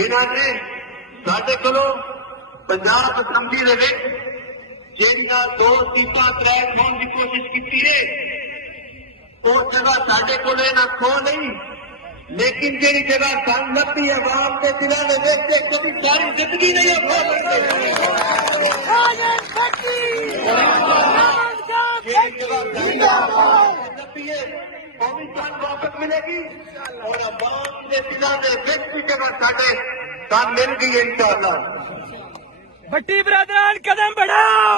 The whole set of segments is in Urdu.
انہوں نے سارے کو پنجاب اسمبلی دے جہاں 2 سیٹاں کریک ہونے کی کوشش کی ہے وہ جگہ سارے کو کھو نہیں، لیکن جی جگہ سن لگتی ہے عوام کے دلوں میں دیکھتے کبھی ساری زندگی نہیں کھو سکتے وہ بھی سن واپس ملے گی اور عوام کے دلوں میں بھی جگہ سارے سن مل گئی ہے انشاءاللہ۔ بٹی برادران قدم بڑھاؤ،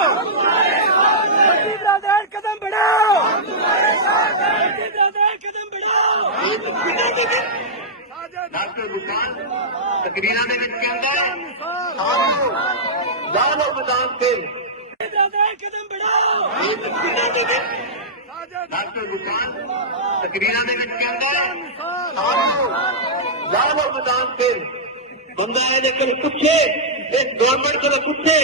بٹی برادران قدم بڑھاؤ، بٹی برادران قدم بڑھاؤ۔ ڈاکٹر حسین تقریروں کے لالو میدان سے بٹی برادران قدم بڑھاؤ۔ ڈاکٹر حسین تقریروں کے لالو میدان سے بندہ ہے لیکن پوچھے اس گورنمنٹ کو پوچھے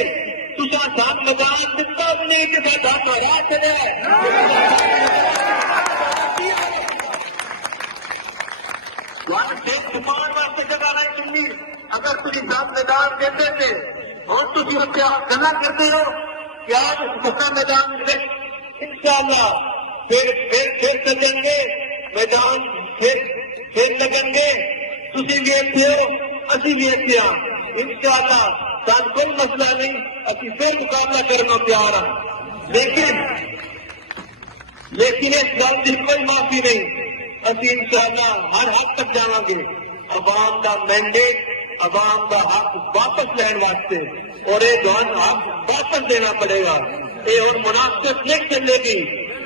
تسا ساتھ میدان دتا بھی نہیں کہ ساتھ ہرا چلے چھپان واسطے جگہ نہیں چنی، اگر تھی ساتھ میدان دیتے تھے اور تھی اتنے آپ گلا کرتے ہو کہ آپ اس میدان انشاءاللہ پھر سجن گے میدان پھر لگن گے، تھی بھی اتنے ہو اسی بھی اتنے ہاں انشاءاللہ سان کوئی مسئلہ نہیں، اسی پھر مقابلہ کرنا تیار ہاں، لیکن اس گل کی کوئی معافی نہیں، اسی انشاءاللہ ہر حد تک جاواں گے عوام کا مینڈیٹ عوام کا حق واپس لین واسطے، اور یہ جوان حق واپس دینا پڑے گا، یہ ہوں مناسب نہیں چلے گی۔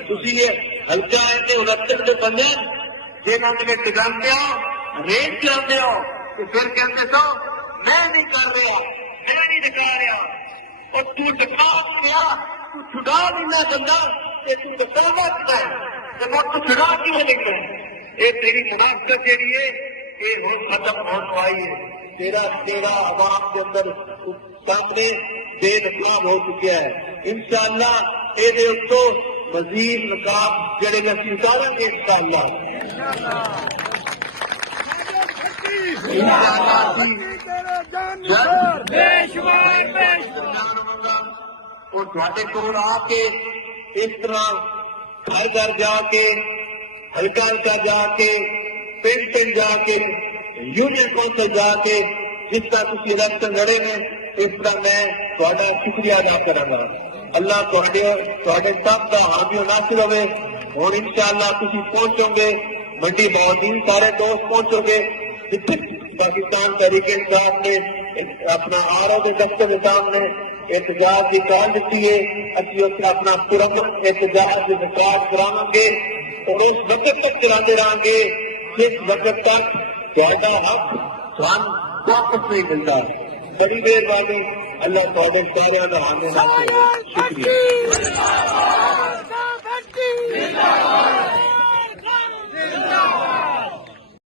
تھی یہ ہلکا ہے کہ 69 کے بندے جنہوں نے ٹکاتے ہو ریٹ چلاتے ہو تو پھر کہتے سو میں نہیں کر رہا، میں نہیں ڈکا رہا، اور تو ڈکا گیا تو چھڑا لینا بندہ کہ تو ڈکاوا کیا ہے تو چھڑا کیوں نکلے؟ یہ تیری منافقت جیڑی ہے یہ ہوں ختم ہونے والی ہے، تیرا عوام کے اندر سامنے بے نقاب ہو چکا ہے۔ انشاءاللہ یہ اتو مزید نقاب جڑے میں اتاریں گے انشاءاللہ۔ اور تھوڑے کول آ کے اس طرح گھر گھر جا کے ہلکا ہلکا جا کے پنڈ پنڈ جا کے یونین کونسل جا کے جس طرح تھی الیکشن لڑے ہیں اس طرح میں تھوڑا شکریہ ادا کروں گا۔ اللہ تھوڑے سب کا حامی و ناصر ہوئے۔ اور انشاءاللہ تھی پہنچو گے منڈی بہودین، سارے دوست پہنچو گے پاکستان تحریک انصاف نے اپنا آر او کے دفتر کے سامنے احتجاج کی کال دیتی ہے، اسی اس اپنا پرامن احتجاج ریکارڈ کراواں گے اور اس وقت تک چلاتے رہیں گے جس وقت تک تھوڑا حق سان واپس نہیں ملتا۔ بڑی مہربانی، اللہ تھوڑے سارے شکریہ۔